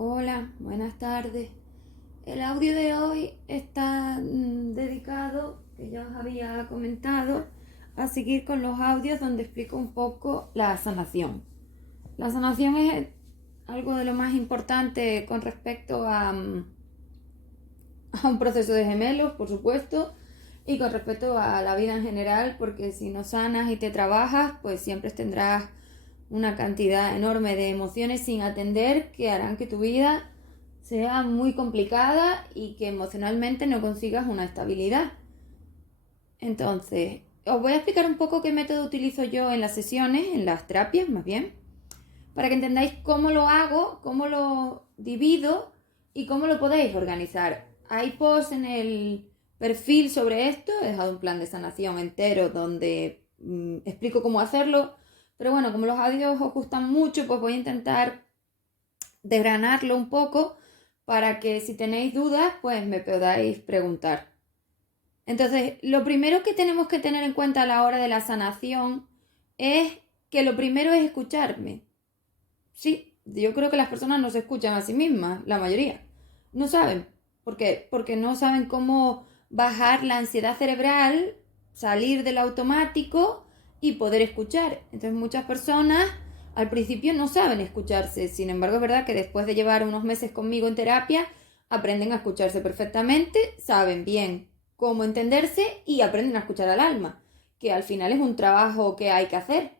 Hola, buenas tardes. El audio de hoy está dedicado, que ya os había comentado, a seguir con los audios donde explico un poco la sanación. La sanación es algo de lo más importante con respecto a un proceso de gemelos, por supuesto, y con respecto a la vida en general, porque si no sanas y te trabajas, pues siempre tendrás una cantidad enorme de emociones sin atender que harán que tu vida sea muy complicada y que emocionalmente no consigas una estabilidad. Entonces, os voy a explicar un poco qué método utilizo yo en las sesiones, en las terapias más bien, para que entendáis cómo lo hago, cómo lo divido y cómo lo podéis organizar. Hay posts en el perfil sobre esto, he dejado un plan de sanación entero donde explico cómo hacerlo, pero bueno, como los audios os gustan mucho, pues voy a intentar desgranarlo un poco para que si tenéis dudas, pues me podáis preguntar. Entonces, lo primero que tenemos que tener en cuenta a la hora de la sanación es que lo primero es escucharme. Sí, yo creo que las personas no se escuchan a sí mismas, la mayoría. No saben. ¿Por qué? Porque no saben cómo bajar la ansiedad cerebral, salir del automático y poder escuchar. Entonces muchas personas al principio no saben escucharse. Sin embargo, es verdad que después de llevar unos meses conmigo en terapia, aprenden a escucharse perfectamente, saben bien cómo entenderse y aprenden a escuchar al alma, que al final es un trabajo que hay que hacer,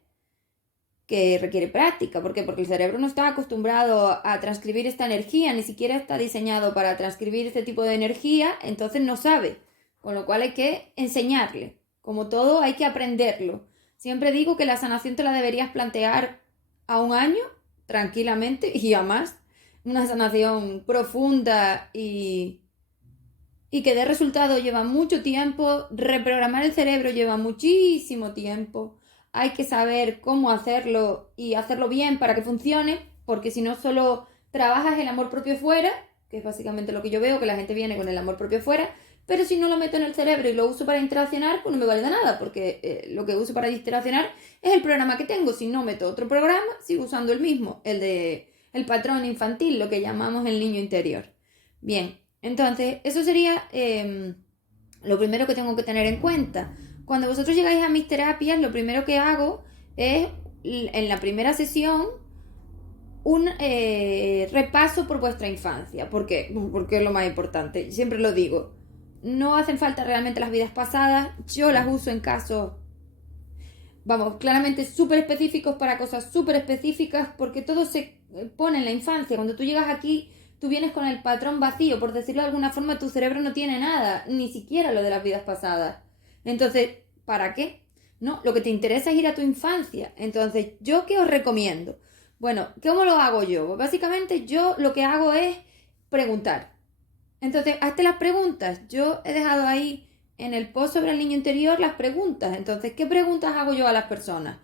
que requiere práctica. ¿Por qué? Porque el cerebro no está acostumbrado a transcribir esta energía, ni siquiera está diseñado para transcribir este tipo de energía, entonces no sabe. Con lo cual hay que enseñarle. Como todo, hay que aprenderlo. Siempre digo que la sanación te la deberías plantear a un año, tranquilamente, y a más. Una sanación profunda y que dé resultado lleva mucho tiempo, reprogramar el cerebro lleva muchísimo tiempo, hay que saber cómo hacerlo y hacerlo bien para que funcione, porque si no solo trabajas el amor propio fuera, que es básicamente lo que yo veo, que la gente viene con el amor propio fuera, pero si no lo meto en el cerebro y lo uso para interaccionar, pues no me vale de nada, porque lo que uso para interaccionar es el programa que tengo. Si no meto otro programa, sigo usando el mismo, el de el patrón infantil, lo que llamamos el niño interior. Bien, entonces, eso sería lo primero que tengo que tener en cuenta. Cuando vosotros llegáis a mis terapias, lo primero que hago es, en la primera sesión, un repaso por vuestra infancia. ¿Por qué? Porque es lo más importante. Siempre lo digo. No hacen falta realmente las vidas pasadas. Yo las uso en casos, vamos, claramente súper específicos para cosas súper específicas, porque todo se pone en la infancia. Cuando tú llegas aquí, tú vienes con el patrón vacío, por decirlo de alguna forma, tu cerebro no tiene nada, ni siquiera lo de las vidas pasadas. Entonces, ¿para qué? No, lo que te interesa es ir a tu infancia. Entonces, ¿yo qué os recomiendo? Bueno, ¿cómo lo hago yo? Básicamente yo lo que hago es preguntar. Entonces, hazte las preguntas. Yo he dejado ahí en el post sobre el niño interior las preguntas. Entonces, ¿qué preguntas hago yo a las personas?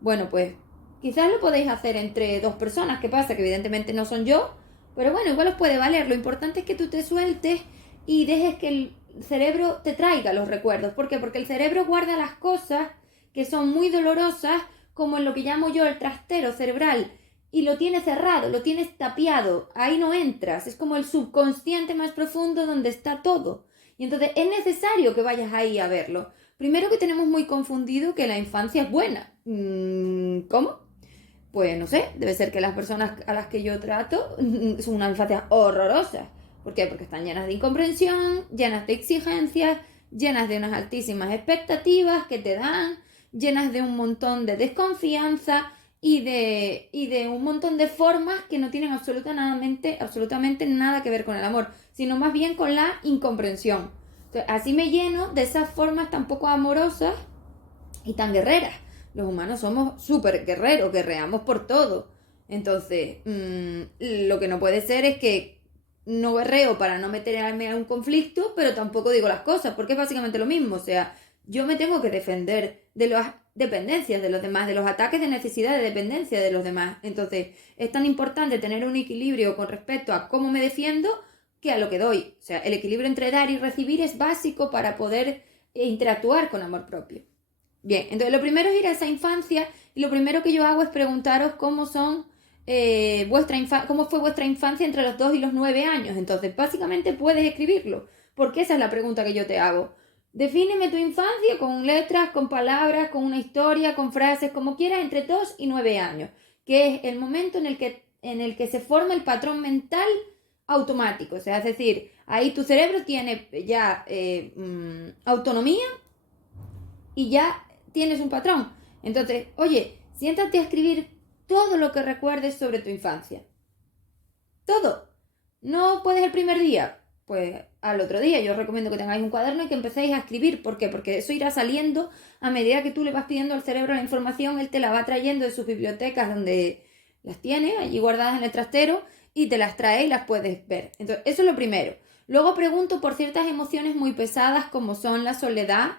Bueno, pues quizás lo podéis hacer entre dos personas. ¿Qué pasa? Que evidentemente no son yo, pero bueno, igual os puede valer. Lo importante es que tú te sueltes y dejes que el cerebro te traiga los recuerdos. ¿Por qué? Porque el cerebro guarda las cosas que son muy dolorosas, como en lo que llamo yo el trastero cerebral, y lo tienes cerrado, lo tienes tapiado, ahí no entras, es como el subconsciente más profundo donde está todo. Y entonces es necesario que vayas ahí a verlo. Primero que tenemos muy confundido que la infancia es buena. ¿Cómo? Pues no sé, debe ser que las personas a las que yo trato son una infancia horrorosa. ¿Por qué? Porque están llenas de incomprensión, llenas de exigencias, llenas de unas altísimas expectativas que te dan, llenas de un montón de desconfianza y de un montón de formas que no tienen absolutamente nada que ver con el amor, sino más bien con la incomprensión. Entonces, así me lleno de esas formas tan poco amorosas y tan guerreras. Los humanos somos súper guerreros, guerreamos por todo. Entonces, lo que no puede ser es que no guerreo para no meterme en un conflicto, pero tampoco digo las cosas, porque es básicamente lo mismo. O sea, yo me tengo que defender de las dependencias de los demás, de los ataques de necesidad de dependencia de los demás. Entonces, es tan importante tener un equilibrio con respecto a cómo me defiendo que a lo que doy. O sea, el equilibrio entre dar y recibir es básico para poder interactuar con amor propio. Bien, entonces lo primero es ir a esa infancia y lo primero que yo hago es preguntaros cómo son cómo fue vuestra infancia entre los 2 y los 9 años. Entonces, básicamente puedes escribirlo, porque esa es la pregunta que yo te hago. Defíneme tu infancia con letras, con palabras, con una historia, con frases, como quieras, entre 2 y 9 años, que es el momento en el que se forma el patrón mental automático. O sea, es decir, ahí tu cerebro tiene ya autonomía y ya tienes un patrón. Entonces, oye, siéntate a escribir todo lo que recuerdes sobre tu infancia. Todo. ¿No puedes el primer día? Pues al otro día. Yo os recomiendo que tengáis un cuaderno y que empecéis a escribir. ¿Por qué? Porque eso irá saliendo a medida que tú le vas pidiendo al cerebro la información. Él te la va trayendo de sus bibliotecas donde las tiene, allí guardadas en el trastero, y te las trae y las puedes ver. Entonces, eso es lo primero. Luego pregunto por ciertas emociones muy pesadas como son la soledad,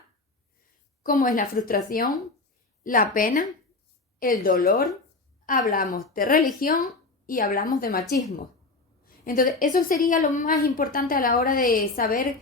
como es la frustración, la pena, el dolor. Hablamos de religión y hablamos de machismo. Entonces, eso sería lo más importante a la hora de saber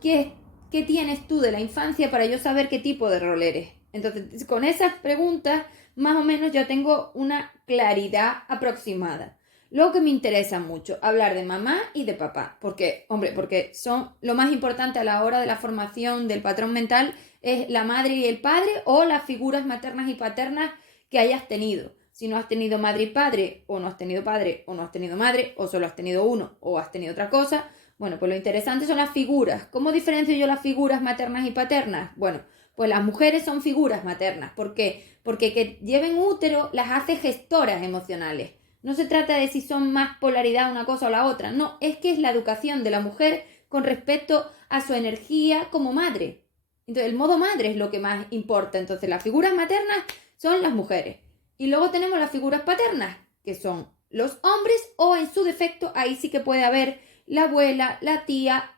qué tienes tú de la infancia para yo saber qué tipo de rol eres. Entonces, con esas preguntas, más o menos ya tengo una claridad aproximada. Luego que me interesa mucho, hablar de mamá y de papá. Porque son lo más importante a la hora de la formación del patrón mental es la madre y el padre o las figuras maternas y paternas que hayas tenido. Si no has tenido madre y padre, o no has tenido padre, o no has tenido madre, o solo has tenido uno, o has tenido otra cosa, bueno, pues lo interesante son las figuras. ¿Cómo diferencio yo las figuras maternas y paternas? Bueno, pues las mujeres son figuras maternas. ¿Por qué? Porque que lleven útero las hace gestoras emocionales. No se trata de si son más polaridad una cosa o la otra. No, es que es la educación de la mujer con respecto a su energía como madre. Entonces, el modo madre es lo que más importa. Entonces, las figuras maternas son las mujeres. Y luego tenemos las figuras paternas, que son los hombres, o en su defecto, ahí sí que puede haber la abuela, la tía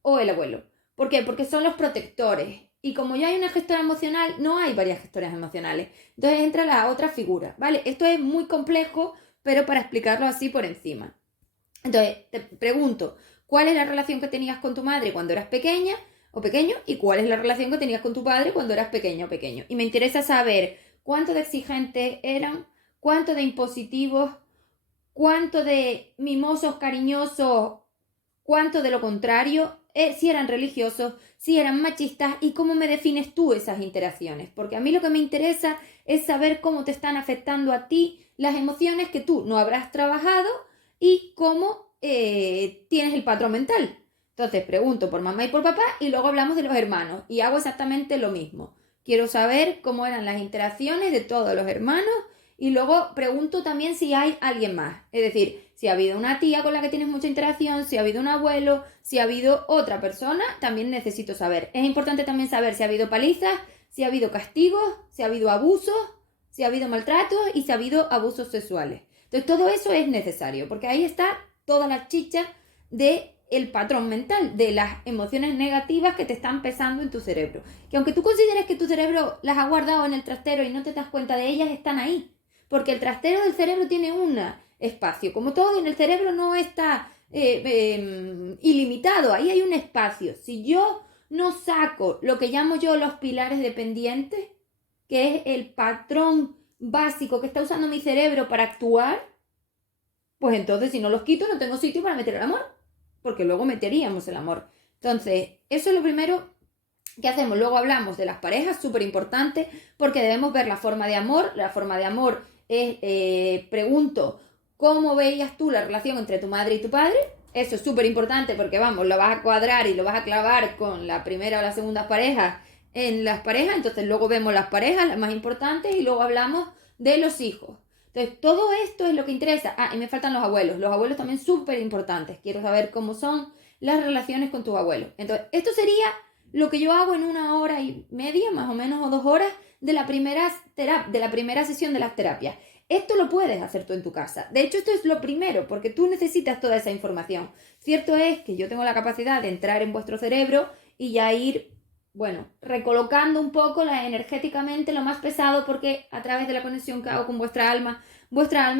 o el abuelo. ¿Por qué? Porque son los protectores. Y como ya hay una gestora emocional, no hay varias gestoras emocionales. Entonces entra la otra figura, ¿vale? Esto es muy complejo, pero para explicarlo así por encima. Entonces, te pregunto, ¿cuál es la relación que tenías con tu madre cuando eras pequeña o pequeño? ¿Y cuál es la relación que tenías con tu padre cuando eras pequeño o pequeño? Y me interesa saber cuánto de exigentes eran, cuánto de impositivos, cuánto de mimosos, cariñosos, cuánto de lo contrario, si eran religiosos, si eran machistas y cómo me defines tú esas interacciones. Porque a mí lo que me interesa es saber cómo te están afectando a ti las emociones que tú no habrás trabajado y cómo tienes el patrón mental. Entonces pregunto por mamá y por papá y luego hablamos de los hermanos y hago exactamente lo mismo. Quiero saber cómo eran las interacciones de todos los hermanos y luego pregunto también si hay alguien más. Es decir, si ha habido una tía con la que tienes mucha interacción, si ha habido un abuelo, si ha habido otra persona, también necesito saber. Es importante también saber si ha habido palizas, si ha habido castigos, si ha habido abusos, si ha habido maltratos y si ha habido abusos sexuales. Entonces todo eso es necesario porque ahí está toda la chicha de el patrón mental, de las emociones negativas que te están pesando en tu cerebro. Que aunque tú consideres que tu cerebro las ha guardado en el trastero y no te das cuenta de ellas, están ahí. Porque el trastero del cerebro tiene un espacio. Como todo en el cerebro no está ilimitado, ahí hay un espacio. Si yo no saco lo que llamo yo los pilares dependientes, que es el patrón básico que está usando mi cerebro para actuar, pues entonces si no los quito no tengo sitio para meter el amor. Porque luego meteríamos el amor. Entonces, eso es lo primero que hacemos. Luego hablamos de las parejas, súper importante, porque debemos ver la forma de amor. La forma de amor es, pregunto, ¿cómo veías tú la relación entre tu madre y tu padre? Eso es súper importante porque, vamos, lo vas a cuadrar y lo vas a clavar con la primera o la segunda pareja en las parejas. Entonces, luego vemos las parejas, las más importantes, y luego hablamos de los hijos. Entonces, todo esto es lo que interesa. Ah, y me faltan los abuelos. Los abuelos también súper importantes. Quiero saber cómo son las relaciones con tus abuelos. Entonces, esto sería lo que yo hago en 1 hora y media, más o menos, o 2 horas, de la primera sesión de las terapias. Esto lo puedes hacer tú en tu casa. De hecho, esto es lo primero, porque tú necesitas toda esa información. Cierto es que yo tengo la capacidad de entrar en vuestro cerebro y ya ir, bueno, recolocando un poco energéticamente lo más pesado, porque a través de la conexión que hago con vuestra alma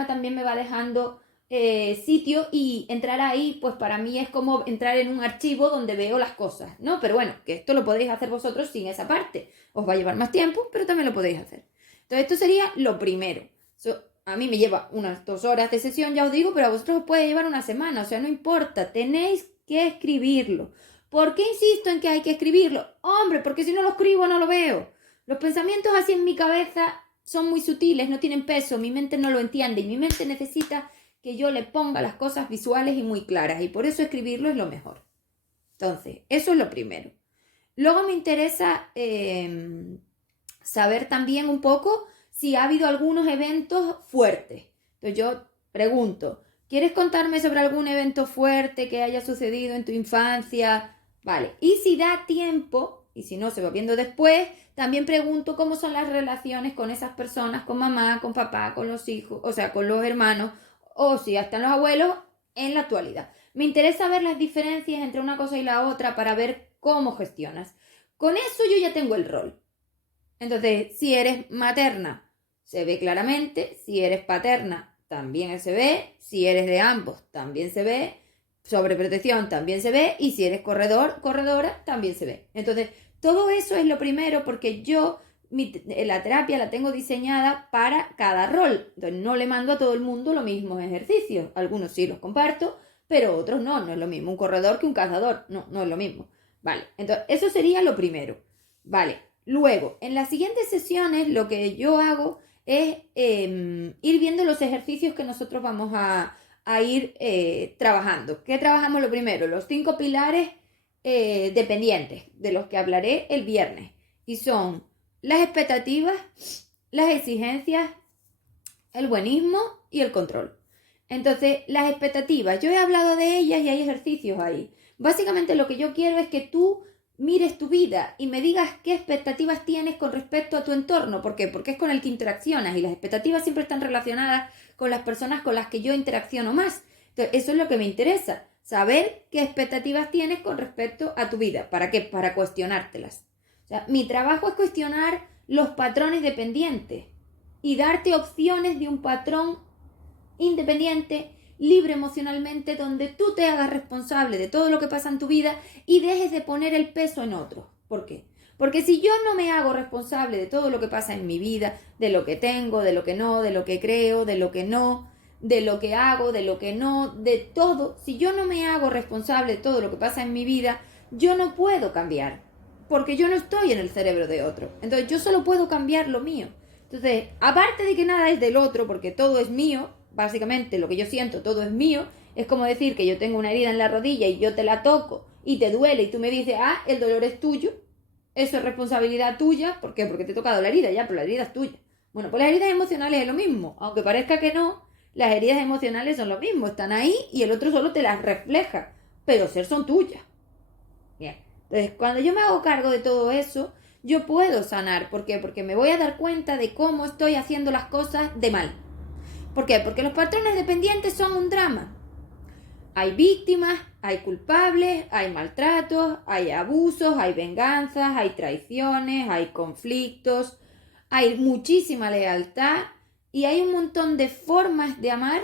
también me va dejando sitio, y entrar ahí, pues para mí es como entrar en un archivo donde veo las cosas, ¿no? Pero bueno, que esto lo podéis hacer vosotros sin esa parte. Os va a llevar más tiempo, pero también lo podéis hacer. Entonces, esto sería lo primero. a mí me lleva unas 2 horas de sesión, ya os digo, pero a vosotros os puede llevar una semana, o sea, no importa, tenéis que escribirlo. ¿Por qué insisto en que hay que escribirlo? Hombre, porque si no lo escribo no lo veo. Los pensamientos así en mi cabeza son muy sutiles, no tienen peso, mi mente no lo entiende y mi mente necesita que yo le ponga las cosas visuales y muy claras y por eso escribirlo es lo mejor. Entonces, eso es lo primero. Luego me interesa saber también un poco si ha habido algunos eventos fuertes. Entonces yo pregunto, ¿quieres contarme sobre algún evento fuerte que haya sucedido en tu infancia? Vale, y si da tiempo, y si no se va viendo después, también pregunto cómo son las relaciones con esas personas, con mamá, con papá, con los hijos, o sea, con los hermanos, o si hasta los abuelos, en la actualidad. Me interesa ver las diferencias entre una cosa y la otra para ver cómo gestionas. Con eso yo ya tengo el rol. Entonces, si eres materna, se ve claramente. Si eres paterna, también se ve. Si eres de ambos, también se ve. Sobreprotección también se ve. Y si eres corredora, también se ve. Entonces, todo eso es lo primero porque yo la terapia la tengo diseñada para cada rol. Entonces, no le mando a todo el mundo los mismos ejercicios. Algunos sí los comparto, pero otros no. No es lo mismo un corredor que un cazador. No es lo mismo. Vale, entonces, eso sería lo primero. Vale. Luego, en las siguientes sesiones lo que yo hago es ir viendo los ejercicios que nosotros vamos a ir trabajando. ¿Qué trabajamos lo primero? Los 5 pilares dependientes, de los que hablaré el viernes. Y son las expectativas, las exigencias, el buenismo y el control. Entonces, las expectativas, yo he hablado de ellas y hay ejercicios ahí. Básicamente lo que yo quiero es que tú mires tu vida y me digas qué expectativas tienes con respecto a tu entorno. ¿Por qué? Porque es con el que interaccionas y las expectativas siempre están relacionadas con las personas con las que yo interacciono más. Entonces, eso es lo que me interesa, saber qué expectativas tienes con respecto a tu vida. ¿Para qué? Para cuestionártelas. O sea, mi trabajo es cuestionar los patrones dependientes y darte opciones de un patrón independiente, libre emocionalmente, donde tú te hagas responsable de todo lo que pasa en tu vida y dejes de poner el peso en otros. ¿Por qué? Porque si yo no me hago responsable de todo lo que pasa en mi vida, de lo que tengo, de lo que no, de lo que creo, de lo que no, de lo que hago, de lo que no, de todo, si yo no me hago responsable de todo lo que pasa en mi vida, yo no puedo cambiar, porque yo no estoy en el cerebro de otro. Entonces yo solo puedo cambiar lo mío. Entonces, aparte de que nada es del otro, porque todo es mío, básicamente lo que yo siento, todo es mío, es como decir que yo tengo una herida en la rodilla y yo te la toco y te duele y tú me dices, ah, el dolor es tuyo, eso es responsabilidad tuya. ¿Por qué? Porque te he tocado la herida, ya, pero la herida es tuya. Bueno, pues las heridas emocionales es lo mismo, aunque parezca que no, las heridas emocionales son lo mismo, están ahí y el otro solo te las refleja, pero son tuyas. Bien, entonces cuando yo me hago cargo de todo eso, yo puedo sanar. ¿Por qué? Porque me voy a dar cuenta de cómo estoy haciendo las cosas de mal. ¿Por qué? Porque los patrones dependientes son un drama. Hay víctimas, hay culpables, hay maltratos, hay abusos, hay venganzas, hay traiciones, hay conflictos, hay muchísima lealtad y hay un montón de formas de amar,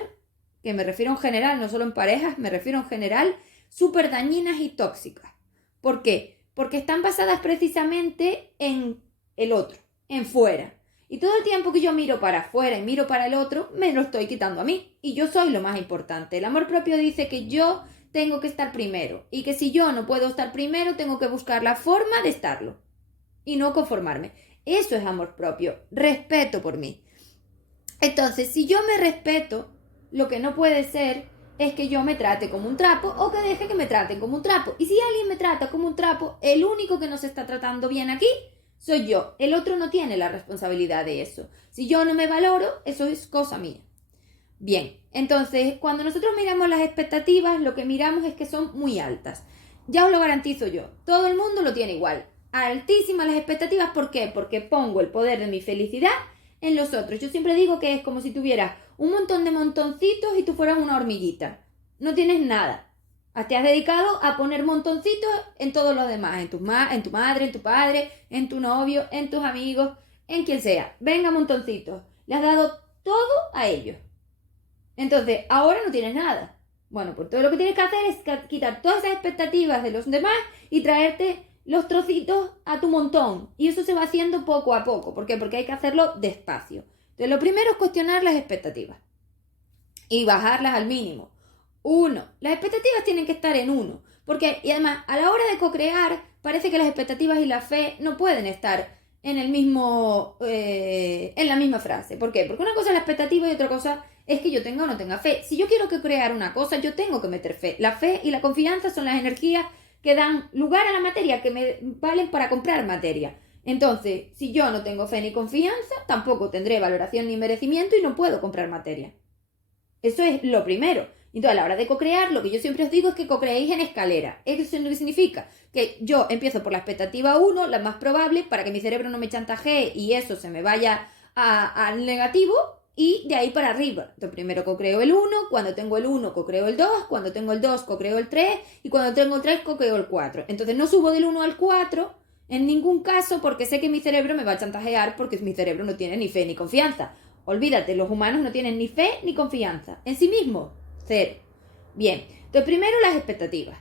que me refiero en general, no solo en parejas, me refiero en general, súper dañinas y tóxicas. ¿Por qué? Porque están basadas precisamente en el otro, en fuera. Y todo el tiempo que yo miro para afuera y miro para el otro, me lo estoy quitando a mí. Y yo soy lo más importante. El amor propio dice que yo tengo que estar primero. Y que si yo no puedo estar primero, tengo que buscar la forma de estarlo. Y no conformarme. Eso es amor propio. Respeto por mí. Entonces, si yo me respeto, lo que no puede ser es que yo me trate como un trapo o que deje que me traten como un trapo. Y si alguien me trata como un trapo, el único que no se está tratando bien aquí soy yo. El otro no tiene la responsabilidad de eso. Si yo no me valoro, eso es cosa mía. Bien, entonces, cuando nosotros miramos las expectativas, lo que miramos es que son muy altas. Ya os lo garantizo yo. Todo el mundo lo tiene igual. Altísimas las expectativas. ¿Por qué? Porque pongo el poder de mi felicidad en los otros. Yo siempre digo que es como si tuvieras un montón de montoncitos y tú fueras una hormiguita. No tienes nada. Te has dedicado a poner montoncitos en todos los demás, en tu madre, en tu padre, en tu novio, en tus amigos, en quien sea. Venga, montoncitos. Le has dado todo a ellos. Entonces, ahora no tienes nada. Bueno, pues todo lo que tienes que hacer es quitar todas esas expectativas de los demás y traerte los trocitos a tu montón. Y eso se va haciendo poco a poco. ¿Por qué? Porque hay que hacerlo despacio. Entonces, lo primero es cuestionar las expectativas y bajarlas al mínimo. 1. Las expectativas tienen que estar en 1. Y además, a la hora de co-crear, parece que las expectativas y la fe no pueden estar en la misma frase. ¿Por qué? Porque una cosa es la expectativa y otra cosa es que yo tenga o no tenga fe. Si yo quiero crear una cosa, yo tengo que meter fe. La fe y la confianza son las energías que dan lugar a la materia, que me valen para comprar materia. Entonces, si yo no tengo fe ni confianza, tampoco tendré valoración ni merecimiento y no puedo comprar materia. Eso es lo primero. Entonces, a la hora de co-crear, lo que yo siempre os digo es que co-creéis en escalera. ¿Eso qué significa? Que yo empiezo por la expectativa 1, la más probable, para que mi cerebro no me chantajee y eso se me vaya al negativo, y de ahí para arriba. Entonces, primero co-creo el 1, cuando tengo el 1 co-creo el 2, cuando tengo el 2 co-creo el 3 y cuando tengo el 3 co-creo el 4. Entonces, no subo del 1 al 4 en ningún caso porque sé que mi cerebro me va a chantajear porque mi cerebro no tiene ni fe ni confianza. Olvídate, los humanos no tienen ni fe ni confianza. En sí mismos, 0. Bien, entonces primero las expectativas.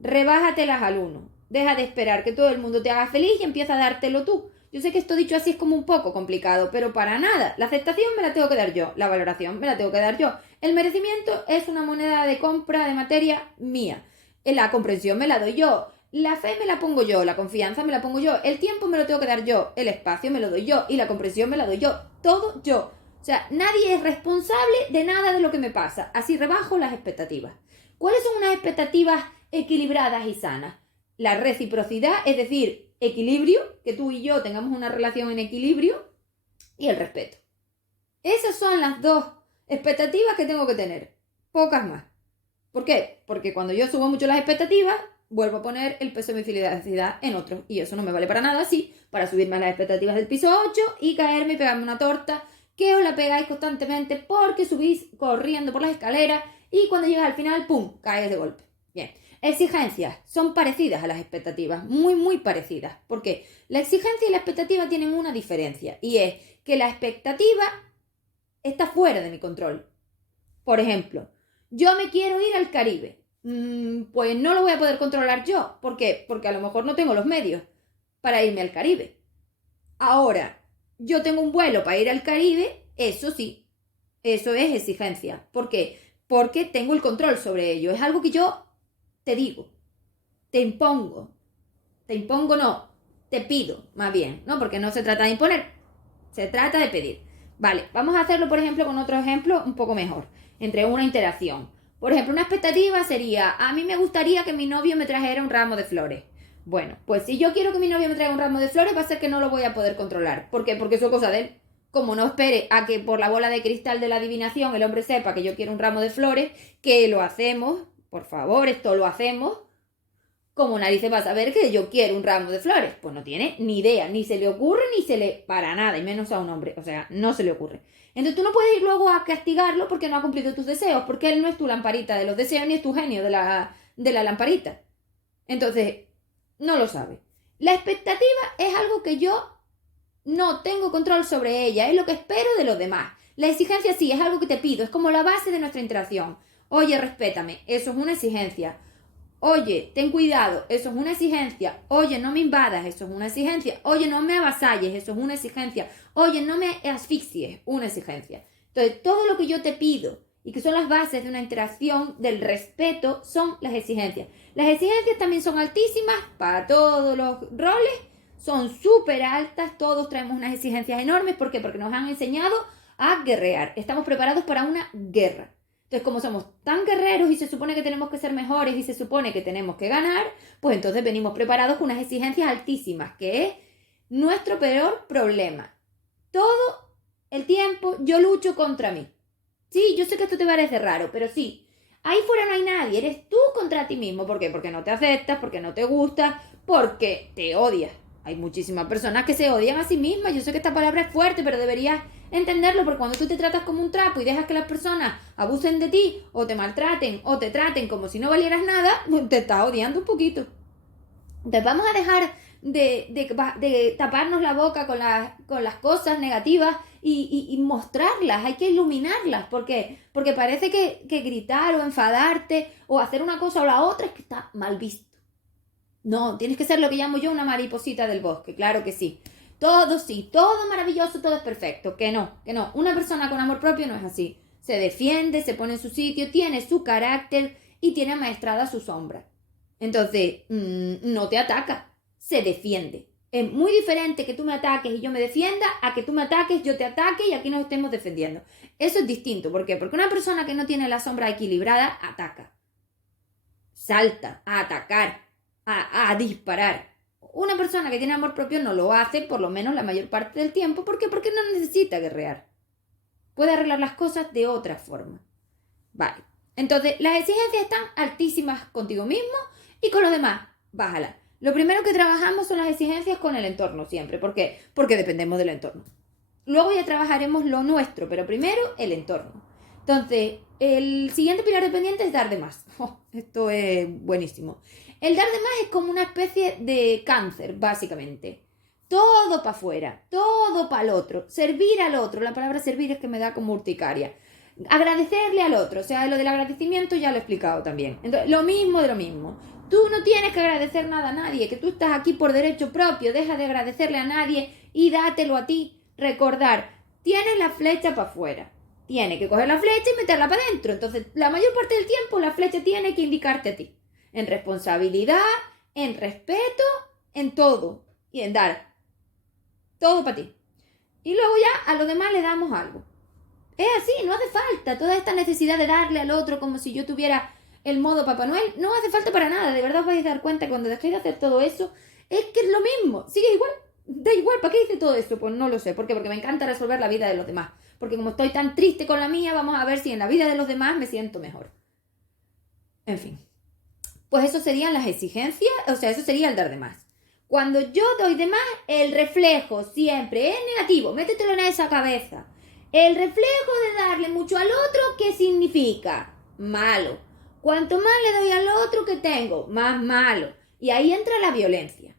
Rebájatelas al 1. Deja de esperar que todo el mundo te haga feliz y empieza a dártelo tú. Yo sé que esto dicho así es como un poco complicado, pero para nada. La aceptación me la tengo que dar yo. La valoración me la tengo que dar yo. El merecimiento es una moneda de compra de materia mía. La comprensión me la doy yo. La fe me la pongo yo. La confianza me la pongo yo. El tiempo me lo tengo que dar yo. El espacio me lo doy yo. Y la comprensión me la doy yo. Todo yo. O sea, nadie es responsable de nada de lo que me pasa. Así rebajo las expectativas. ¿Cuáles son unas expectativas equilibradas y sanas? La reciprocidad, es decir, equilibrio, que tú y yo tengamos una relación en equilibrio, y el respeto. Esas son las dos expectativas que tengo que tener. Pocas más. ¿Por qué? Porque cuando yo subo mucho las expectativas, vuelvo a poner el peso de mi felicidad en otro. Y eso no me vale para nada así, para subirme a las expectativas del piso 8 y caerme y pegarme una torta que os la pegáis constantemente porque subís corriendo por las escaleras y cuando llegas al final, ¡pum!, caes de golpe. Bien. Exigencias son parecidas a las expectativas, muy, muy parecidas. Porque la exigencia y la expectativa tienen una diferencia y es que la expectativa está fuera de mi control. Por ejemplo, yo me quiero ir al Caribe. Pues no lo voy a poder controlar yo. ¿Por qué? Porque a lo mejor no tengo los medios para irme al Caribe. Ahora, yo tengo un vuelo para ir al Caribe, eso sí, eso es exigencia. ¿Por qué? Porque tengo el control sobre ello. Es algo que yo te digo, te impongo no, te pido, más bien, ¿no? Porque no se trata de imponer, se trata de pedir. Vale, vamos a hacerlo, por ejemplo, con otro ejemplo un poco mejor, entre una interacción. Por ejemplo, una expectativa sería, a mí me gustaría que mi novio me trajera un ramo de flores. Bueno, pues si yo quiero que mi novio me traiga un ramo de flores, va a ser que no lo voy a poder controlar. ¿Por qué? Porque eso es cosa de él. Como no espere a que por la bola de cristal de la adivinación el hombre sepa que yo quiero un ramo de flores, que lo hacemos, por favor, esto lo hacemos, como narices va a saber que yo quiero un ramo de flores. Pues no tiene ni idea, ni se le ocurre, ni se le para nada, y menos a un hombre, o sea, no se le ocurre. Entonces tú no puedes ir luego a castigarlo porque no ha cumplido tus deseos, porque él no es tu lamparita de los deseos, ni es tu genio de la lamparita. Entonces, no lo sabe. La expectativa es algo que yo no tengo control sobre ella, es lo que espero de los demás. La exigencia sí, es algo que te pido, es como la base de nuestra interacción. Oye, respétame, eso es una exigencia. Oye, ten cuidado, eso es una exigencia. Oye, no me invadas, eso es una exigencia. Oye, no me avasalles, eso es una exigencia. Oye, no me asfixies, una exigencia. Entonces, todo lo que yo te pido y que son las bases de una interacción del respeto son las exigencias. Las exigencias también son altísimas para todos los roles, son súper altas, todos traemos unas exigencias enormes. ¿Por qué? Porque nos han enseñado a guerrear. Estamos preparados para una guerra. Entonces, como somos tan guerreros y se supone que tenemos que ser mejores y se supone que tenemos que ganar, pues entonces venimos preparados con unas exigencias altísimas, que es nuestro peor problema. Todo el tiempo yo lucho contra mí. Sí, yo sé que esto te parece raro, pero sí. Ahí fuera no hay nadie, eres tú contra ti mismo. ¿Por qué? Porque no te aceptas, porque no te gustas, porque te odias. Hay muchísimas personas que se odian a sí mismas. Yo sé que esta palabra es fuerte, pero deberías entenderlo, porque cuando tú te tratas como un trapo y dejas que las personas abusen de ti, o te maltraten, o te traten como si no valieras nada, te estás odiando un poquito. Entonces vamos a dejar de taparnos la boca con las cosas negativas y mostrarlas, hay que iluminarlas. ¿Por qué? Porque parece que gritar o enfadarte o hacer una cosa o la otra es que está mal visto. No, tienes que ser lo que llamo yo una mariposita del bosque, claro que sí. todo sí, todo maravilloso, todo es perfecto. Que no. Una persona con amor propio no es así. Se defiende, se pone en su sitio, tiene su carácter y tiene amaestrada su sombra. Entonces, no te ataca, se defiende. Es muy diferente que tú me ataques y yo me defienda a que tú me ataques, yo te ataque y aquí nos estemos defendiendo. Eso es distinto. ¿Por qué? Porque una persona que no tiene la sombra equilibrada ataca. Salta a atacar, a disparar. Una persona que tiene amor propio no lo hace, por lo menos la mayor parte del tiempo. ¿Por qué? Porque no necesita guerrear. Puede arreglar las cosas de otra forma. Vale. Entonces, las exigencias están altísimas contigo mismo y con los demás. Bájala. Lo primero que trabajamos son las exigencias con el entorno siempre. ¿Por qué? Porque dependemos del entorno. Luego ya trabajaremos lo nuestro, pero primero el entorno. Entonces, el siguiente pilar dependiente es dar de más. Esto es buenísimo. El dar de más es como una especie de cáncer, básicamente. Todo para afuera, todo para el otro. Servir al otro. La palabra servir es que me da como urticaria. Agradecerle al otro. O sea, lo del agradecimiento ya lo he explicado también. Entonces, lo mismo de lo mismo. Tú no tienes que agradecer nada a nadie, que tú estás aquí por derecho propio. Deja de agradecerle a nadie y dátelo a ti. Recordar, tienes la flecha para afuera. Tienes que coger la flecha y meterla para adentro. Entonces, la mayor parte del tiempo la flecha tiene que indicarte a ti. En responsabilidad, en respeto, en todo. Y en dar. Todo para ti. Y luego ya a los demás le damos algo. Es así, no hace falta. Toda esta necesidad de darle al otro como si yo tuviera el modo Papá Noel, no hace falta para nada. De verdad os vais a dar cuenta cuando dejéis de hacer todo eso, es que es lo mismo. Sigue igual. Da igual, ¿para qué hice todo esto? Pues no lo sé. ¿Por qué? Porque me encanta resolver la vida de los demás. Porque como estoy tan triste con la mía, vamos a ver si en la vida de los demás me siento mejor. En fin. Pues eso serían las exigencias, o sea, eso sería el dar de más. Cuando yo doy de más, el reflejo siempre es negativo. Métetelo en esa cabeza. El reflejo de darle mucho al otro, ¿qué significa? Malo. Cuanto más le doy al otro que tengo, más malo. Y ahí entra la violencia.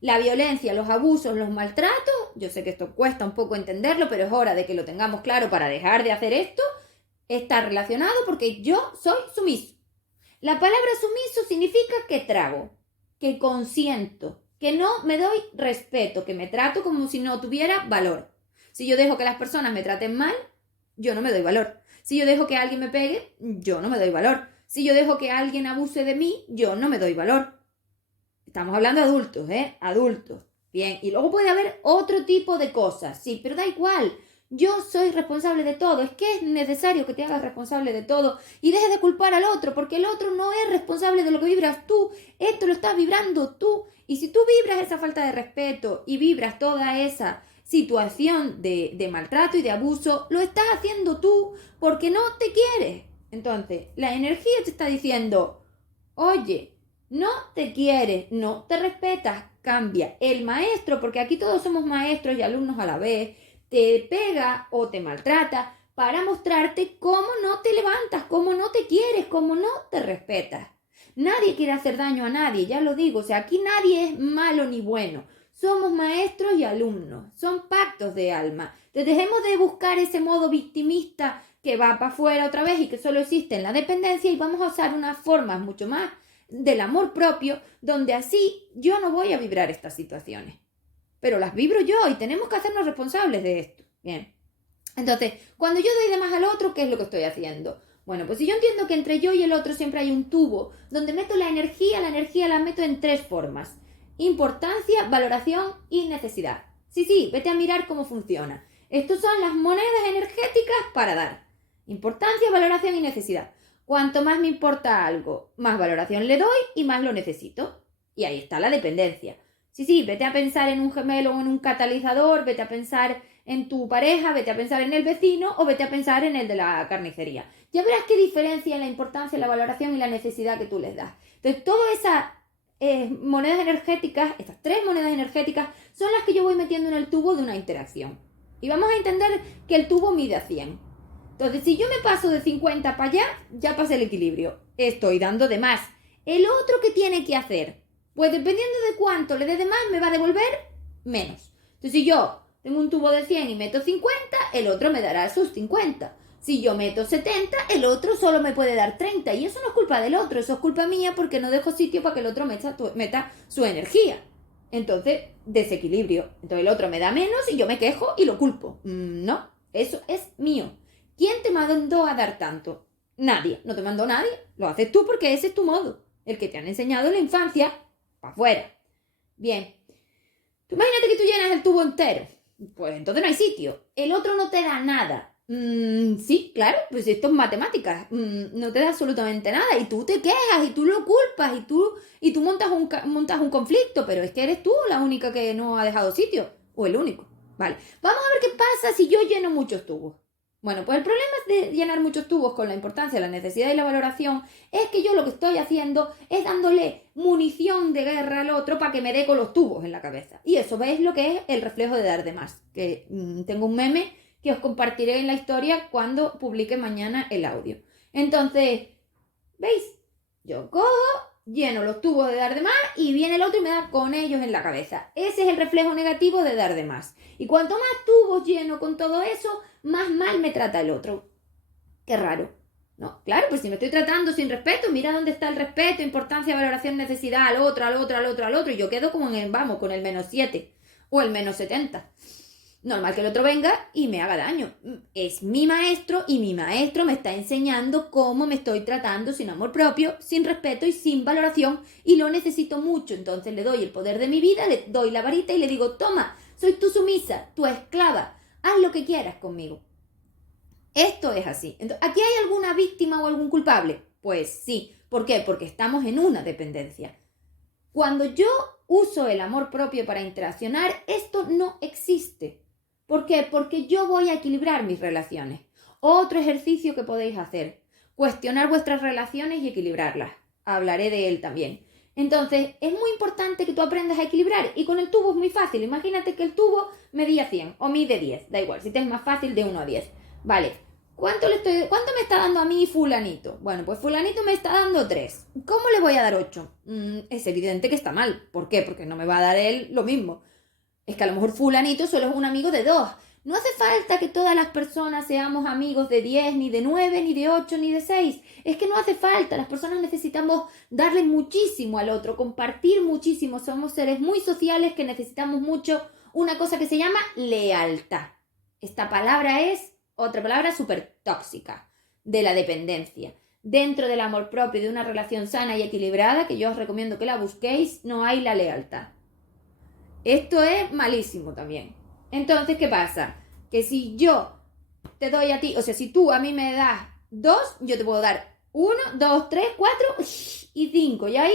La violencia, los abusos, los maltratos, yo sé que esto cuesta un poco entenderlo, pero es hora de que lo tengamos claro para dejar de hacer esto, está relacionado porque yo soy sumiso. La palabra sumiso significa que trago, que consiento, que no me doy respeto, que me trato como si no tuviera valor. Si yo dejo que las personas me traten mal, yo no me doy valor. Si yo dejo que alguien me pegue, yo no me doy valor. Si yo dejo que alguien abuse de mí, yo no me doy valor. Estamos hablando de adultos, Adultos. Bien, y luego puede haber otro tipo de cosas, sí, pero da igual. Yo soy responsable de todo. Es que es necesario que te hagas responsable de todo y dejes de culpar al otro, porque el otro no es responsable de lo que vibras tú. Esto lo estás vibrando tú. Y si tú vibras esa falta de respeto y vibras toda esa situación de maltrato y de abuso, lo estás haciendo tú porque no te quieres. Entonces, la energía te está diciendo, oye, no te quieres, no te respetas, cambia. El maestro, porque aquí todos somos maestros y alumnos a la vez, te pega o te maltrata para mostrarte cómo no te levantas, cómo no te quieres, cómo no te respetas. Nadie quiere hacer daño a nadie, ya lo digo, o sea, aquí nadie es malo ni bueno. Somos maestros y alumnos, son pactos de alma. Entonces dejemos de buscar ese modo victimista que va para afuera otra vez y que solo existe en la dependencia y vamos a usar unas formas mucho más del amor propio, donde así yo no voy a vibrar estas situaciones. Pero las vibro yo y tenemos que hacernos responsables de esto. Bien. Entonces, cuando yo doy de más al otro, ¿qué es lo que estoy haciendo? Bueno, pues si yo entiendo que entre yo y el otro siempre hay un tubo donde meto la energía la meto en 3 formas. Importancia, valoración y necesidad. Sí, vete a mirar cómo funciona. Estas son las monedas energéticas para dar. Importancia, valoración y necesidad. Cuanto más me importa algo, más valoración le doy y más lo necesito. Y ahí está la dependencia. Sí, vete a pensar en un gemelo o en un catalizador, vete a pensar en tu pareja, vete a pensar en el vecino o vete a pensar en el de la carnicería. Ya verás qué diferencia en la importancia, la valoración y la necesidad que tú les das. Entonces, todas esas monedas energéticas, estas 3 monedas energéticas, son las que yo voy metiendo en el tubo de una interacción. Y vamos a entender que el tubo mide a 100. Entonces, si yo me paso de 50 para allá, ya pasé el equilibrio. Estoy dando de más. ¿El otro qué tiene que hacer? Pues dependiendo de cuánto le dé de más, me va a devolver menos. Entonces, si yo tengo un tubo de 100 y meto 50, el otro me dará sus 50. Si yo meto 70, el otro solo me puede dar 30. Y eso no es culpa del otro, eso es culpa mía porque no dejo sitio para que el otro meta su energía. Entonces, desequilibrio. Entonces el otro me da menos y yo me quejo y lo culpo. No, eso es mío. ¿Quién te mandó a dar tanto? Nadie, no te mandó nadie. Lo haces tú porque ese es tu modo. El que te han enseñado en la infancia, para afuera. Bien. Tú imagínate que tú llenas el tubo entero. Pues entonces no hay sitio. El otro no te da nada. Sí, claro, pues esto es matemáticas. No te da absolutamente nada. Y tú te quejas y tú lo culpas y tú montas un conflicto, pero es que eres tú la única que no ha dejado sitio. O el único. Vale. Vamos a ver qué pasa si yo lleno muchos tubos. Bueno, pues el problema de llenar muchos tubos con la importancia, la necesidad y la valoración es que yo lo que estoy haciendo es dándole munición de guerra al otro para que me dé con los tubos en la cabeza. Y eso, ¿veis lo que es el reflejo de dar de más? Que tengo un meme que os compartiré en la historia cuando publique mañana el audio. Entonces, ¿veis? Yo cojo, lleno los tubos de dar de más y viene el otro y me da con ellos en la cabeza. Ese es el reflejo negativo de dar de más. Y cuanto más tubos lleno con todo eso, más mal me trata el otro. Qué raro. No, claro, pues si me estoy tratando sin respeto, mira dónde está el respeto, importancia, valoración, necesidad al otro, y yo quedo como con el -7 o el -70. Normal que el otro venga y me haga daño. Es mi maestro y mi maestro me está enseñando cómo me estoy tratando sin amor propio, sin respeto y sin valoración y lo necesito mucho. Entonces le doy el poder de mi vida, le doy la varita y le digo, toma, soy tu sumisa, tu esclava, haz lo que quieras conmigo. Esto es así. Entonces, ¿aquí hay alguna víctima o algún culpable? Pues sí. ¿Por qué? Porque estamos en una dependencia. Cuando yo uso el amor propio para interaccionar, esto no existe. ¿Por qué? Porque yo voy a equilibrar mis relaciones. Otro ejercicio que podéis hacer, cuestionar vuestras relaciones y equilibrarlas. Hablaré de él también. Entonces, es muy importante que tú aprendas a equilibrar y con el tubo es muy fácil. Imagínate que el tubo medía 100 o mide 10, da igual, si te es más fácil de 1 a 10. Vale, ¿cuánto me está dando a mí fulanito? Bueno, pues fulanito me está dando 3. ¿Cómo le voy a dar 8? Es evidente que está mal. ¿Por qué? Porque no me va a dar él lo mismo. Es que a lo mejor fulanito solo es un amigo de 2. No hace falta que todas las personas seamos amigos de 10, ni de 9, ni de 8, ni de 6. Es que no hace falta. Las personas necesitamos darle muchísimo al otro, compartir muchísimo. Somos seres muy sociales que necesitamos mucho una cosa que se llama lealtad. Esta palabra es otra palabra súper tóxica de la dependencia. Dentro del amor propio y de una relación sana y equilibrada, que yo os recomiendo que la busquéis, no hay la lealtad. Esto es malísimo también. Entonces, ¿qué pasa? Que si yo te doy a ti, o sea, si tú a mí me das 2, yo te puedo dar 1, 2, 3, 4 y 5. Y ahí,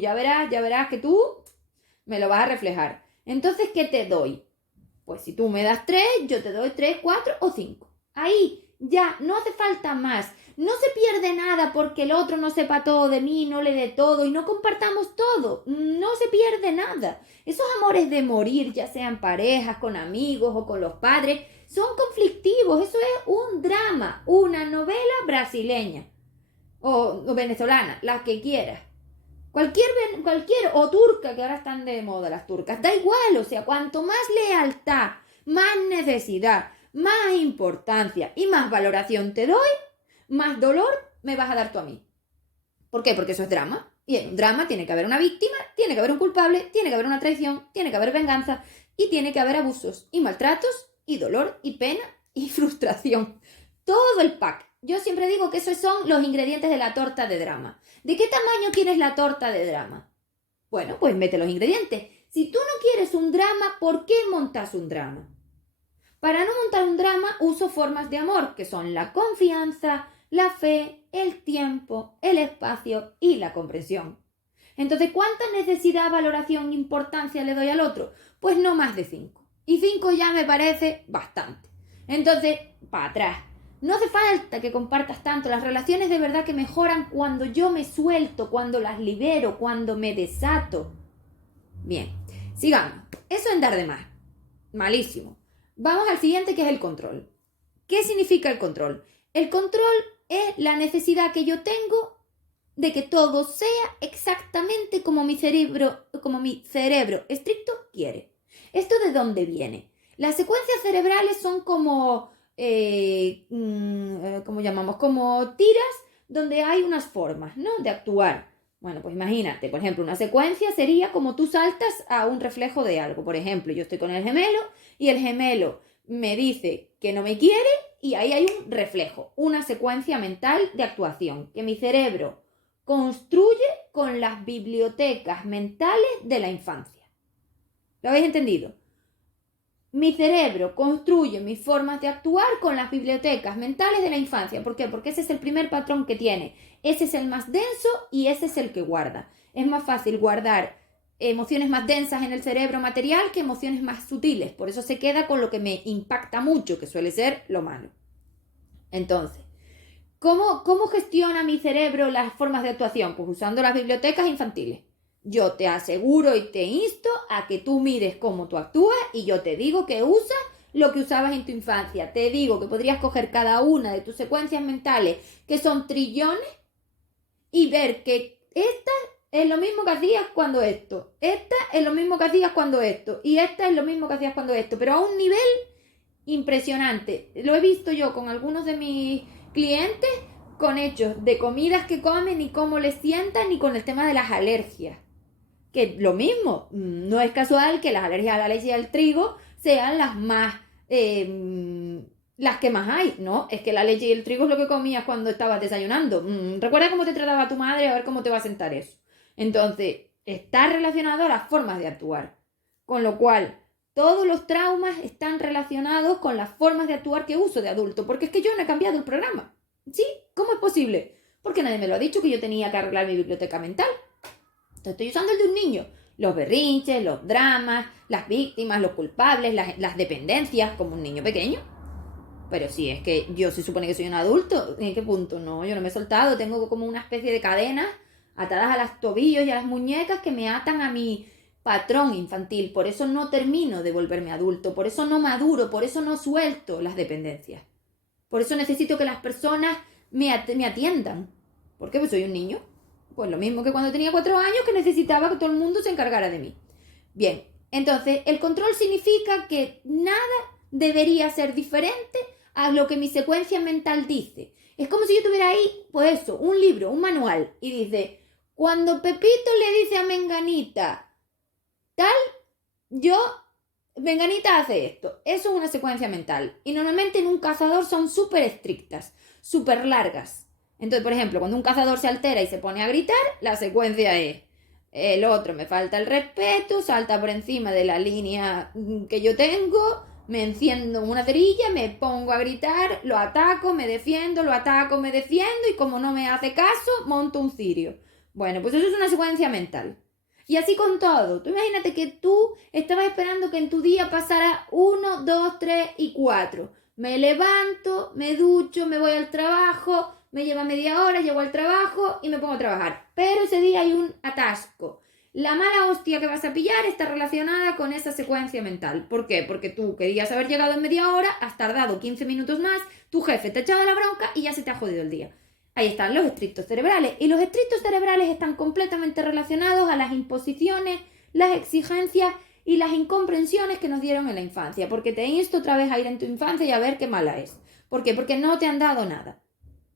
ya verás que tú me lo vas a reflejar. Entonces, ¿qué te doy? Pues si tú me das 3, yo te doy 3, 4 o 5. Ahí, ya, no hace falta más. No se pierde nada porque el otro no sepa todo de mí, no le dé todo y no compartamos todo. No se pierde nada. Esos amores de morir, ya sean parejas, con amigos o con los padres, son conflictivos. Eso es un drama, una novela brasileña o venezolana, la que quieras. Cualquier, o turca, que ahora están de moda las turcas, da igual, o sea, cuanto más lealtad, más necesidad, más importancia y más valoración te doy, más dolor me vas a dar tú a mí. ¿Por qué? Porque eso es drama. Y en un drama tiene que haber una víctima, tiene que haber un culpable, tiene que haber una traición, tiene que haber venganza y tiene que haber abusos y maltratos y dolor y pena y frustración. Todo el pack. Yo siempre digo que esos son los ingredientes de la torta de drama. ¿De qué tamaño quieres la torta de drama? Bueno, pues mete los ingredientes. Si tú no quieres un drama, ¿por qué montas un drama? Para no montar un drama uso formas de amor, que son la confianza, la fe, el tiempo, el espacio y la comprensión. Entonces, ¿cuánta necesidad, valoración e importancia le doy al otro? Pues no más de 5. Y 5 ya me parece bastante. Entonces, para atrás. No hace falta que compartas tanto. Las relaciones de verdad que mejoran cuando yo me suelto, cuando las libero, cuando me desato. Bien, sigamos. Eso en dar de más. Malísimo. Vamos al siguiente, que es el control. ¿Qué significa el control? El control es la necesidad que yo tengo de que todo sea exactamente como mi cerebro estricto quiere. ¿Esto de dónde viene? Las secuencias cerebrales son como, ¿cómo llamamos? Como tiras donde hay unas formas, ¿no? De actuar. Bueno, pues imagínate, por ejemplo, una secuencia sería como tú saltas a un reflejo de algo. Por ejemplo, yo estoy con el gemelo y el gemelo me dice que no me quiere y ahí hay un reflejo, una secuencia mental de actuación que mi cerebro construye con las bibliotecas mentales de la infancia. ¿Lo habéis entendido? Mi cerebro construye mis formas de actuar con las bibliotecas mentales de la infancia. ¿Por qué? Porque ese es el primer patrón que tiene. Ese es el más denso y ese es el que guarda. Es más fácil guardar emociones más densas en el cerebro material que emociones más sutiles. Por eso se queda con lo que me impacta mucho, que suele ser lo malo. Entonces, ¿cómo gestiona mi cerebro las formas de actuación? Pues usando las bibliotecas infantiles. Yo te aseguro y te insto a que tú mires cómo tú actúas y yo te digo que usas lo que usabas en tu infancia. Te digo que podrías coger cada una de tus secuencias mentales, que son trillones, y ver que esta es lo mismo que hacías cuando esto, esta es lo mismo que hacías cuando esto, y esta es lo mismo que hacías cuando esto, pero a un nivel impresionante. Lo he visto yo con algunos de mis clientes con hechos de comidas que comen y cómo les sientan y con el tema de las alergias. Que lo mismo, no es casual que las alergias a la leche y al trigo sean las más, las que más hay, ¿no? Es que la leche y el trigo es lo que comías cuando estabas desayunando. Recuerda cómo te trataba tu madre, a ver cómo te va a sentar eso. Entonces, está relacionado a las formas de actuar. Con lo cual, todos los traumas están relacionados con las formas de actuar que uso de adulto. Porque es que yo no he cambiado el programa. ¿Sí? ¿Cómo es posible? Porque nadie me lo ha dicho que yo tenía que arreglar mi biblioteca mental. Estoy usando el de un niño. Los berrinches, los dramas, las víctimas, los culpables, las dependencias, como un niño pequeño. Pero sí, es que yo se supone que soy un adulto. ¿En qué punto? No, yo no me he soltado. Tengo como una especie de cadenas atadas a los tobillos y a las muñecas que me atan a mi patrón infantil. Por eso no termino de volverme adulto. Por eso no maduro. Por eso no suelto las dependencias. Por eso necesito que las personas me atiendan. ¿Por qué? Pues soy un niño. Pues lo mismo que cuando tenía 4 años, que necesitaba que todo el mundo se encargara de mí. Bien, entonces el control significa que nada debería ser diferente a lo que mi secuencia mental dice. Es como si yo tuviera ahí, pues eso, un libro, un manual, y dice, cuando Pepito le dice a Menganita tal, Menganita hace esto. Eso es una secuencia mental. Y normalmente en un cazador son súper estrictas, súper largas. Entonces, por ejemplo, cuando un cazador se altera y se pone a gritar, la secuencia es: el otro me falta el respeto, salta por encima de la línea que yo tengo, me enciendo una cerilla, me pongo a gritar, lo ataco, me defiendo, lo ataco, me defiendo, y como no me hace caso, monto un cirio. Bueno, pues eso es una secuencia mental. Y así con todo. Tú imagínate que tú estabas esperando que en tu día pasara 1, 2, 3 y 4. Me levanto, me ducho, me voy al trabajo, me lleva media hora, llego al trabajo y me pongo a trabajar. Pero ese día hay un atasco. La mala hostia que vas a pillar está relacionada con esa secuencia mental. ¿Por qué? Porque tú querías haber llegado en media hora, has tardado 15 minutos más, tu jefe te ha echado la bronca y ya se te ha jodido el día. Ahí están los estrictos cerebrales. Y los estrictos cerebrales están completamente relacionados a las imposiciones, las exigencias y las incomprensiones que nos dieron en la infancia. Porque te insto otra vez a ir en tu infancia y a ver qué mala es. ¿Por qué? Porque no te han dado nada.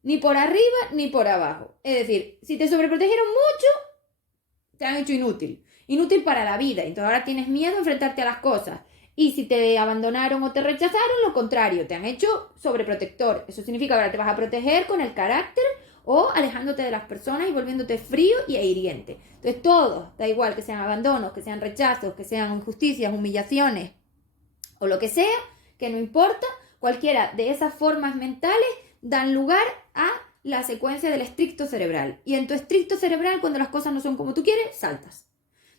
Ni por arriba ni por abajo. Es decir, si te sobreprotegieron mucho, te han hecho inútil. Inútil para la vida. Entonces ahora tienes miedo a enfrentarte a las cosas. Y si te abandonaron o te rechazaron, lo contrario, te han hecho sobreprotector. Eso significa que ahora te vas a proteger con el carácter o alejándote de las personas y volviéndote frío y hiriente. Entonces todos, da igual que sean abandonos, que sean rechazos, que sean injusticias, humillaciones o lo que sea, que no importa, cualquiera de esas formas mentales dan lugar a la secuencia del estricto cerebral. Y en tu estricto cerebral, cuando las cosas no son como tú quieres, saltas.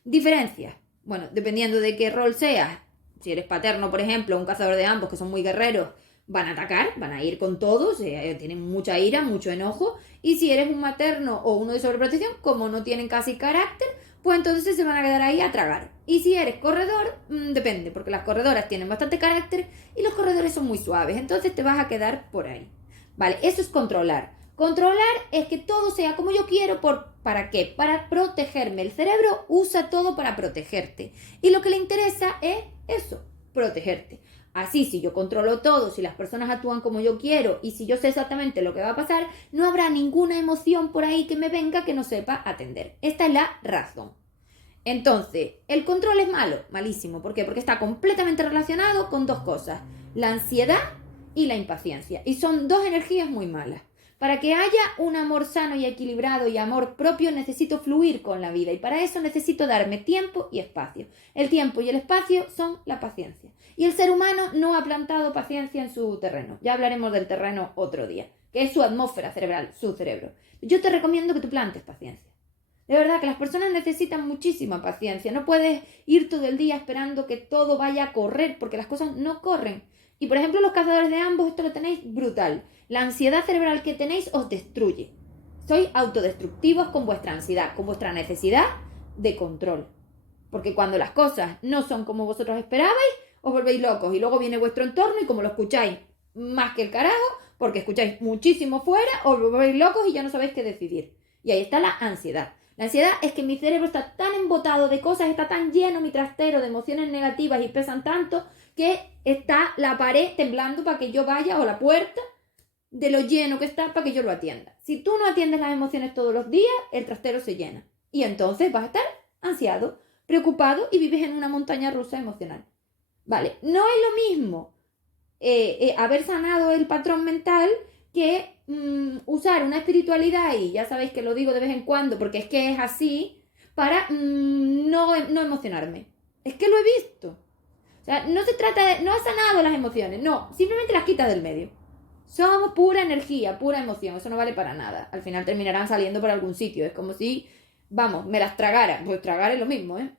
Diferencias. Bueno, dependiendo de qué rol seas. Si eres paterno, por ejemplo, un cazador de ambos, que son muy guerreros, van a atacar, van a ir con todos, tienen mucha ira, mucho enojo. Y si eres un materno o uno de sobreprotección, como no tienen casi carácter, pues entonces se van a quedar ahí a tragar. Y si eres corredor, depende, porque las corredoras tienen bastante carácter y los corredores son muy suaves, entonces te vas a quedar por ahí. Vale, eso es controlar. Controlar es que todo sea como yo quiero. ¿Para qué? Para protegerme. El cerebro usa todo para protegerte. Y lo que le interesa es eso, protegerte. Así, si yo controlo todo, si las personas actúan como yo quiero y si yo sé exactamente lo que va a pasar, no habrá ninguna emoción por ahí que me venga que no sepa atender. Esta es la razón. Entonces, el control es malo, malísimo. ¿Por qué? Porque está completamente relacionado con dos cosas, la ansiedad y la impaciencia. Y son dos energías muy malas. Para que haya un amor sano y equilibrado y amor propio, necesito fluir con la vida. Y para eso necesito darme tiempo y espacio. El tiempo y el espacio son la paciencia. Y el ser humano no ha plantado paciencia en su terreno. Ya hablaremos del terreno otro día, que es su atmósfera cerebral, su cerebro. Yo te recomiendo que tú plantes paciencia. De verdad que las personas necesitan muchísima paciencia. No puedes ir todo el día esperando que todo vaya a correr, porque las cosas no corren. Y por ejemplo, los cazadores de ambos, esto lo tenéis brutal. La ansiedad cerebral que tenéis os destruye. Sois autodestructivos con vuestra ansiedad, con vuestra necesidad de control. Porque cuando las cosas no son como vosotros esperabais, os volvéis locos. Y luego viene vuestro entorno y como lo escucháis más que el carajo, porque escucháis muchísimo fuera, os volvéis locos y ya no sabéis qué decidir. Y ahí está la ansiedad. La ansiedad es que mi cerebro está tan embotado de cosas, está tan lleno mi trastero de emociones negativas y pesan tanto que está la pared temblando para que yo vaya, o la puerta, de lo lleno que está para que yo lo atienda. Si tú no atiendes las emociones todos los días, el trastero se llena. Y entonces vas a estar ansiado, preocupado y vives en una montaña rusa emocional. Vale, no es lo mismo haber sanado el patrón mental que usar una espiritualidad, y ya sabéis que lo digo de vez en cuando porque es que es así, para no emocionarme. Es que lo he visto. O sea, no se trata de... No ha sanado las emociones, no, simplemente las quitas del medio. Somos pura energía, pura emoción, eso no vale para nada. Al final terminarán saliendo por algún sitio, es como si, vamos, me las tragara. Pues tragar es lo mismo, ¿eh?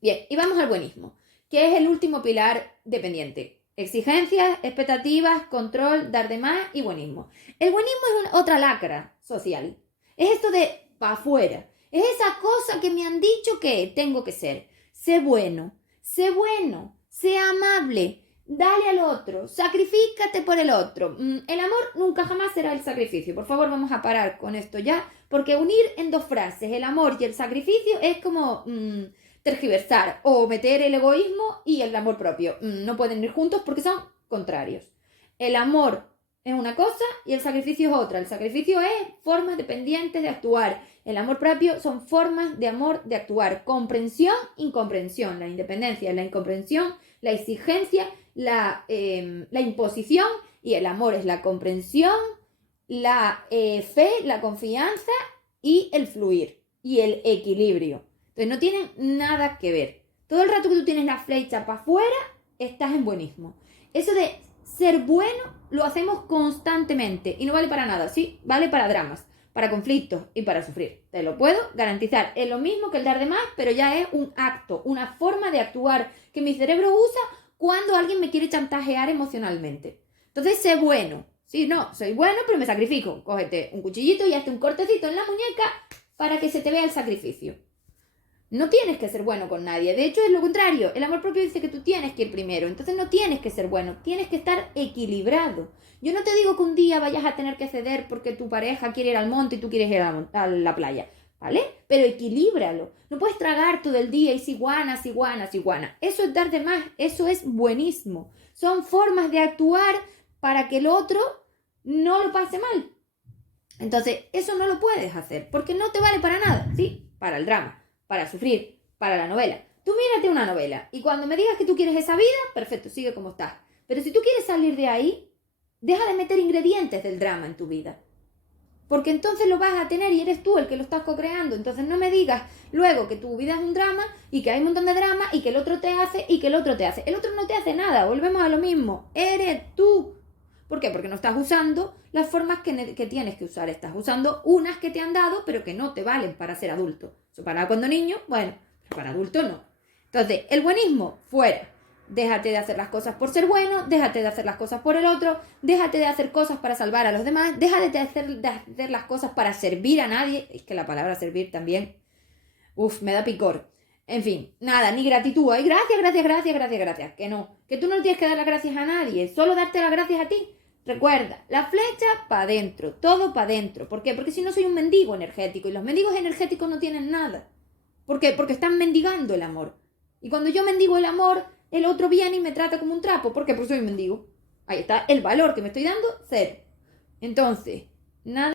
Bien, y vamos al buenismo, que es el último pilar dependiente. Exigencias, expectativas, control, dar de más y buenismo. El buenismo es otra lacra social. Es esto de pa' afuera. Es esa cosa que me han dicho que tengo que ser. Sé bueno, sé amable, dale al otro, sacrifícate por el otro. El amor nunca jamás será el sacrificio. Por favor, vamos a parar con esto ya, porque unir en dos frases el amor y el sacrificio es como... tergiversar o meter el egoísmo y el amor propio. No pueden ir juntos porque son contrarios. El amor es una cosa y el sacrificio es otra. El sacrificio es formas dependientes de actuar. El amor propio son formas de amor de actuar. Comprensión, incomprensión. La independencia, la incomprensión, la exigencia, la imposición, y el amor es la comprensión, la fe, la confianza y el fluir y el equilibrio. Entonces no tienen nada que ver. Todo el rato que tú tienes la flecha para afuera, estás en buenismo. Eso de ser bueno lo hacemos constantemente y no vale para nada, ¿sí? Vale para dramas, para conflictos y para sufrir. Te lo puedo garantizar. Es lo mismo que el dar de más, pero ya es un acto, una forma de actuar que mi cerebro usa cuando alguien me quiere chantajear emocionalmente. Entonces, sé bueno. Sí, no, soy bueno, pero me sacrifico. Cógete un cuchillito y hazte un cortecito en la muñeca para que se te vea el sacrificio. No tienes que ser bueno con nadie. De hecho, es lo contrario. El amor propio dice que tú tienes que ir primero. Entonces no tienes que ser bueno. Tienes que estar equilibrado. Yo no te digo que un día vayas a tener que ceder porque tu pareja quiere ir al monte y tú quieres ir a la playa. ¿Vale? Pero equilíbralo. No puedes tragar todo el día y ciguana. Eso es dar de más. Eso es buenismo. Son formas de actuar para que el otro no lo pase mal. Entonces, eso no lo puedes hacer porque no te vale para nada. ¿Sí? Para el drama, para sufrir, para la novela. Tú mírate una novela y cuando me digas que tú quieres esa vida, perfecto, sigue como estás. Pero si tú quieres salir de ahí, deja de meter ingredientes del drama en tu vida. Porque entonces lo vas a tener y eres tú el que lo estás co-creando. Entonces no me digas luego que tu vida es un drama y que hay un montón de drama y que el otro te hace y que el otro te hace. El otro no te hace nada, volvemos a lo mismo. Eres tú. ¿Por qué? Porque no estás usando las formas que tienes que usar. Estás usando unas que te han dado, pero que no te valen para ser adulto. Eso para cuando niño, bueno, pero para adulto no. Entonces, el buenismo, fuera. Déjate de hacer las cosas por ser bueno, déjate de hacer las cosas por el otro, déjate de hacer cosas para salvar a los demás, déjate de hacer las cosas para servir a nadie. Es que la palabra servir también, me da picor. En fin, nada, ni gratitud. Ay, gracias. Que no, que tú no le tienes que dar las gracias a nadie, solo darte las gracias a ti. Recuerda, la flecha para adentro, todo para adentro. ¿Por qué? Porque si no soy un mendigo energético y los mendigos energéticos no tienen nada. ¿Por qué? Porque están mendigando el amor. Y cuando yo mendigo el amor el otro viene y me trata como un trapo. ¿Por qué? Porque soy un mendigo. Ahí está, el valor que me estoy dando, cero. Entonces, nada.